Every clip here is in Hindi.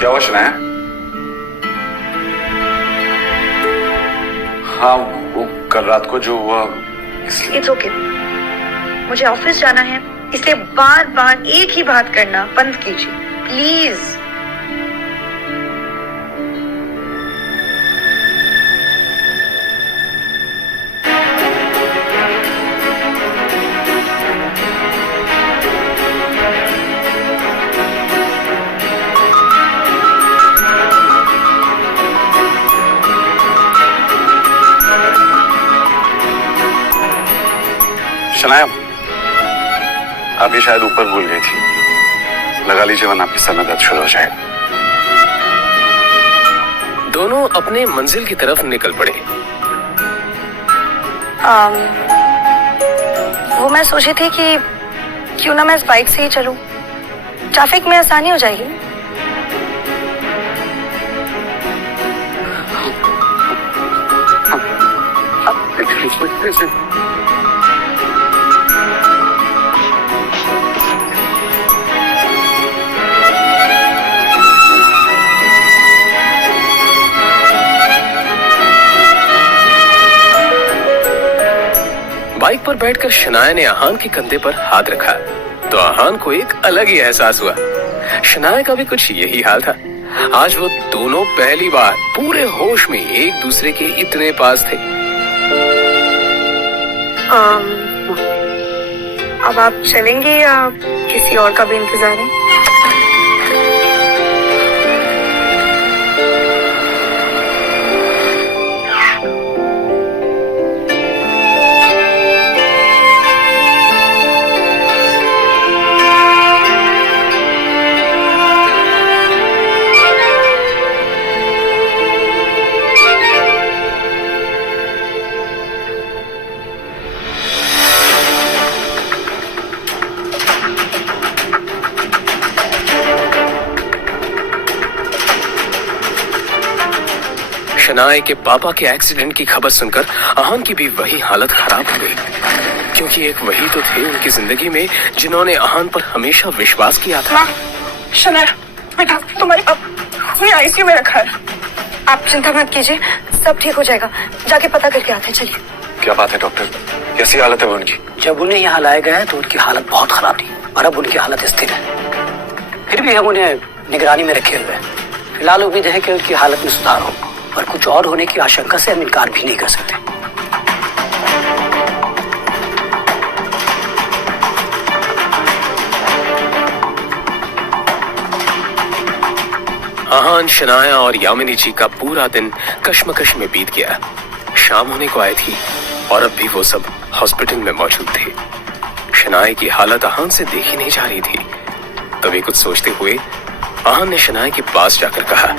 क्या हुआ शनाया? हाँ, वो कल रात को जो हुआ इसलिए। इट्स ओके, मुझे ऑफिस जाना है, इसलिए बार बार एक ही बात करना बंद कीजिए प्लीज। शनाया, आप ये शायद ऊपर भूल गई थी, लगा लीजिए वरना आपके सर में दर्द शुरू हो जाएगा। दोनों अपने मंजिल की तरफ निकल पड़े। वो मैं सोची थी कि क्यों ना मैं इस बाइक से ही चलूं, ट्रैफिक में आसानी हो जाएगी। बाइक पर बैठकर शनाया ने आहान के कंधे पर हाथ रखा तो आहान को एक अलग ही एहसास हुआ। शनाया का भी कुछ यही हाल था। आज वो दोनों पहली बार पूरे होश में एक दूसरे के इतने पास थे। अब आप चलेंगे या किसी और का भी इंतजार है? शनाया के पापा के एक्सीडेंट की खबर सुनकर आहान की भी वही हालत खराब हो गई, क्योंकि एक वही तो थे उनकी जिंदगी में जिन्होंने आहान पर हमेशा विश्वास किया था। शनाया बेटा, तुम्हारे पापा आईसीयू में रखा है। आप चिंता मत कीजिए, सब ठीक हो जाएगा। जाके पता करके आते हैं, चलिए। क्या बात है डॉक्टर, कैसी हालत है वो उनकी? जब उन्हें यहाँ लाया गया तो उनकी हालत बहुत खराब थी और अब उनकी हालत स्थिर है। फिर भी हम उन्हें निगरानी में रखे हुए हैं। फिलहाल उम्मीद है कि उनकी हालत में सुधार हो, और कुछ और होने की आशंका से हम इनकार भी नहीं कर सकते। आहान, शनाया और यामिनी जी का पूरा दिन कश्मकश में बीत गया। शाम होने को आई थी और अब भी वो सब हॉस्पिटल में मौजूद थे। शनाया की हालत आहान से देखी नहीं जा रही थी। तभी कुछ सोचते हुए आहान ने शनाया के पास जाकर कहा,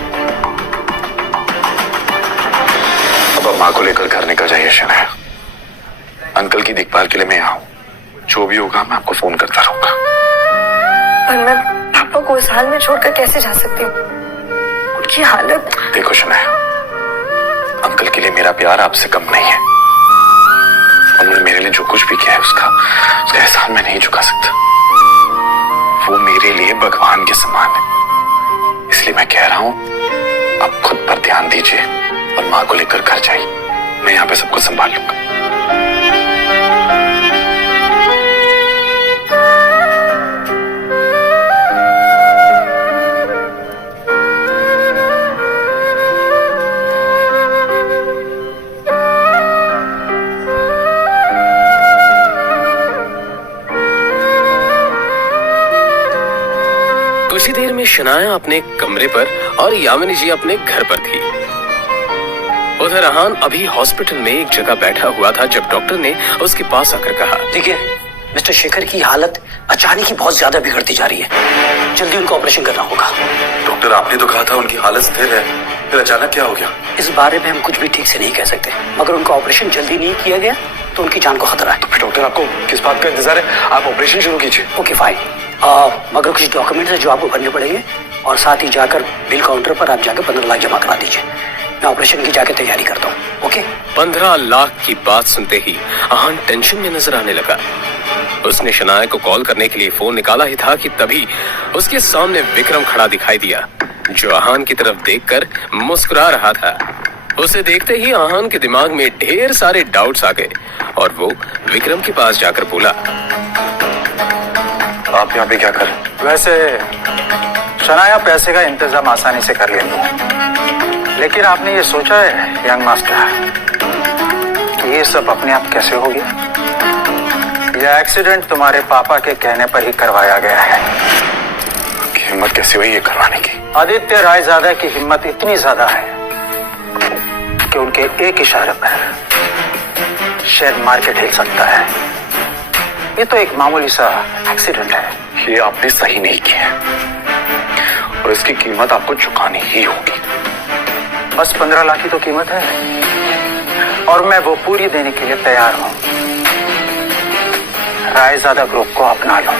अब माँ को लेकर घर निकल जाइए शनाया। अंकल की देखभाल के लिए मैं यहाँ हूँ, जो भी होगा मैं आपको फोन करता रहूंगा। पर मैं पापा को इस हाल में छोड़कर कैसे जा सकती हूँ? उनकी हालत। देखो शनाया, अंकल के लिए मेरा प्यार आपसे कम नहीं है। उन्होंने मेरे लिए जो कुछ भी किया है उसका एहसान मैं नहीं चुका सकता। वो मेरे लिए भगवान के समान है। इसलिए मैं कह रहा हूँ, आप खुद पर ध्यान दीजिए और माँ को लेकर घर जाइए। मैं यहाँ पे सब कुछ संभाल लूंगा। कुछ ही देर में शनाया अपने कमरे पर और यामिनी जी अपने घर पर थी। उधर आहान अभी हॉस्पिटल में एक जगह बैठा हुआ था जब डॉक्टर ने उसके पास आकर कहा, देखिए, मिस्टर शेखर की हालत अचानक ही बहुत ज्यादा बिगड़ती जा रही है। जल्दी उनको ऑपरेशन करना होगा। डॉक्टर, आपने तो कहा था उनकी हालत स्थिर है, फिर अचानक क्या हो गया? इस बारे में हम कुछ भी ठीक से नहीं कह सकते, मगर उनका ऑपरेशन जल्दी नहीं किया गया तो उनकी जान को खतरा है। तो फिर डॉक्टर, आपको किस बात का इंतजार है? आप ऑपरेशन शुरू कीजिए। ओके फाइन, मगर कुछ डॉक्यूमेंट्स है जो आपको भरने पड़ेंगे, और साथ ही जाकर बिल काउंटर पर आप जाकर 15 लाख जमा करा दीजिए। मैं ऑपरेशन की जाके तैयारी करता हूँ। ओके? 15 लाख की बात सुनते ही आहान टेंशन में नजर आने लगा। उसने शनाया को कॉल करने के लिए फोन निकाला ही था कि तभी उसके सामने विक्रम खड़ा दिखाई दिया, जो आहान की तरफ देखकर मुस्कुरा रहा था। उसे देखते ही आहान के दिमाग में ढेर सारे डाउट्स आ गए और वो विक्रम के पास जाकर बोला, आप यहाँ पे क्या कर रहे हैं? वैसे शनाया पैसे का इंतजाम आसानी से कर लेंगे, लेकिन आपने ये सोचा है यंग मास्टर कि ये सब अपने आप कैसे हो गया? यह एक्सीडेंट तुम्हारे पापा के कहने पर ही करवाया गया है। हिम्मत कैसी हुई ये करवाने की? आदित्य रायजादा की हिम्मत इतनी ज्यादा है कि उनके एक इशारे पर शेयर मार्केट हिल सकता है। ये तो एक मामूली सा एक्सीडेंट है। ये आपने सही नहीं किया और इसकी कीमत आपको चुकानी ही होगी। बस 15 लाख की तो कीमत है और मैं वो पूरी देने के लिए तैयार हूं। रायजादा ग्रुप को अपना लो।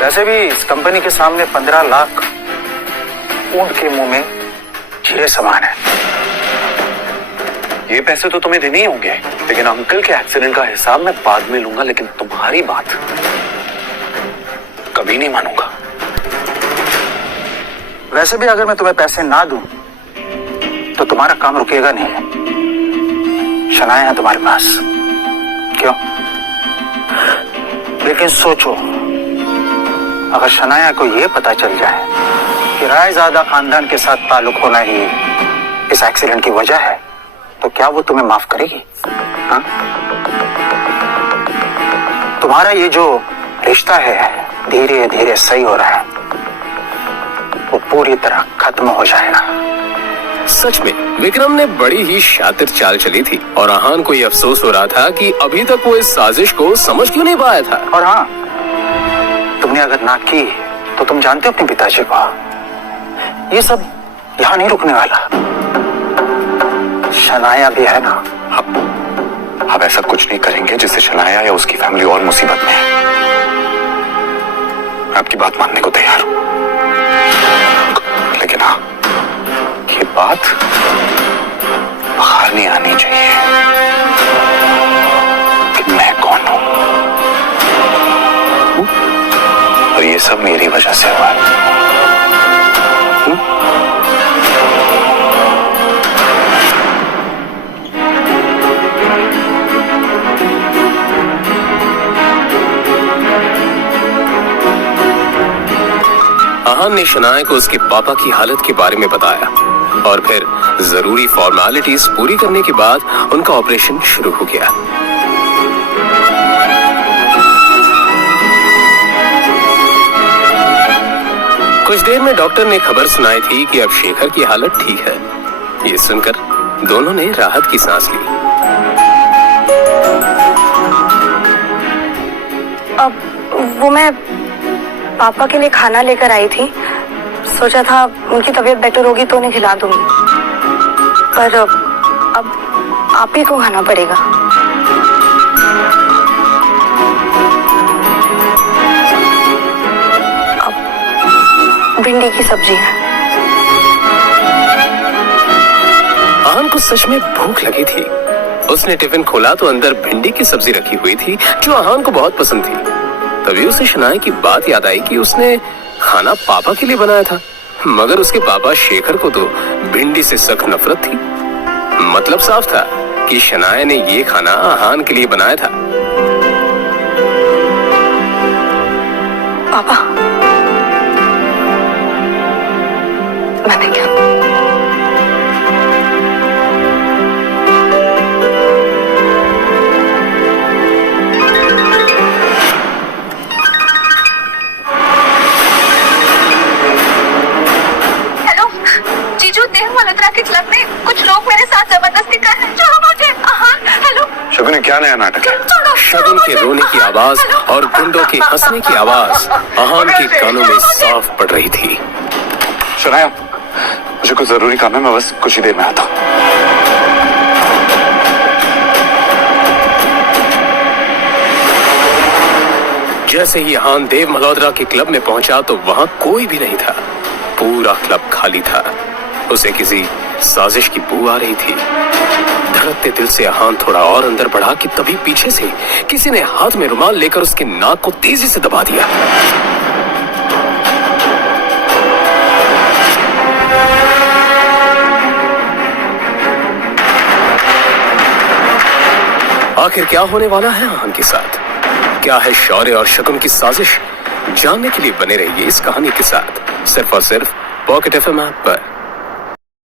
वैसे भी इस कंपनी के सामने 15 लाख ऊंट के मुंह में जीरे समान है। ये पैसे तो तुम्हें देने ही होंगे, लेकिन अंकल के एक्सीडेंट का हिसाब मैं बाद में लूंगा, लेकिन तुम्हारी बात कभी नहीं मानूंगा। वैसे भी अगर मैं तुम्हें पैसे ना दूं तो तुम्हारा काम रुकेगा नहीं। शनाया है तुम्हारे पास, क्यों? लेकिन सोचो, अगर शनाया को यह पता चल जाए कि रायजादा खानदान के साथ ताल्लुक होना ही इस एक्सीडेंट की वजह है, तो क्या वो तुम्हें माफ करेगी? हाँ? तुम्हारा ये जो रिश्ता है धीरे धीरे सही हो रहा है, वो पूरी तरह खत्म हो जाएगा। सच में विक्रम ने बड़ी ही शातिर चाल चली थी और आहान को ये अफसोस हो रहा था कि अभी तक वो इस साजिश को समझ क्यों नहीं पाया था। और हाँ, तुमने अगर ना की तो तुम जानते हो अपने पिताजी को, ये सब यहाँ नहीं रुकने वाला। शनाया भी है ना। आप ऐसा कुछ नहीं करेंगे जिससे शनाया या उसकी फैमिली और मुसीबत में है। मैं आपकी बात मानने को तैयार हूं, लेकिन हाँ, ये बात बाहर नहीं आनी चाहिए कि मैं कौन हूं और ये सब मेरी वजह से हुआ है। आहान ने शनाया को उसके पापा की हालत के बारे में बताया और फिर जरूरी फॉर्मेलिटीज पूरी करने के बाद उनका ऑपरेशन शुरू हो गया। कुछ देर में डॉक्टर ने खबर सुनाई थी कि अब शेखर की हालत ठीक है। ये सुनकर दोनों ने राहत की सांस ली। अब वो मैं पापा के लिए खाना लेकर आई थी, सोचा था उनकी तबीयत बेटर होगी तो उन्हें खिला दूंगी, पर अब आप ही को खाना पड़ेगा। अब भिंडी की सब्जी है। आहान को सच में भूख लगी थी। उसने टिफिन खोला तो अंदर भिंडी की सब्जी रखी हुई थी जो आहान को बहुत पसंद थी। तभी उसे शनाया की बात याद आई कि उसने खाना पापा के लिए बनाया था, मगर उसके पापा शेखर को तो भिंडी से सख्त नफरत थी। मतलब साफ था कि शनाया ने ये खाना आहान के लिए बनाया था। पापा, मैंने क्या? मल्होत्रा के क्लब में कुछ लोग मेरे साथ जबरदस्ती कर रहे हैं। छोड़ो मुझे। हेलो शगुन, क्या नया नाटक है? शगुन के रोने की आवाज और गुंडों के हंसने की आवाज आहान के कानों में साफ पड़ रही थी। शनाया, मुझे कुछ जरूरी काम है, मैं बस कुछ ही देर में आता हूं। जैसे ही आहान देव मल्होत्रा के क्लब में पहुंचा तो वहां कोई भी नहीं था। पूरा क्लब खाली था। उसे किसी साजिश की बू आ रही थी। धड़कते दिल से आहान थोड़ा और अंदर बढ़ा कि तभी पीछे से किसी ने हाथ में रुमाल लेकर उसके नाक को तेजी से दबा दिया। आखिर क्या होने वाला है आहान के साथ? क्या है शौर्य और शकुन की साजिश? जानने के लिए बने रहिए इस कहानी के साथ, सिर्फ और सिर्फ पॉकेट एफएम ऐप पर।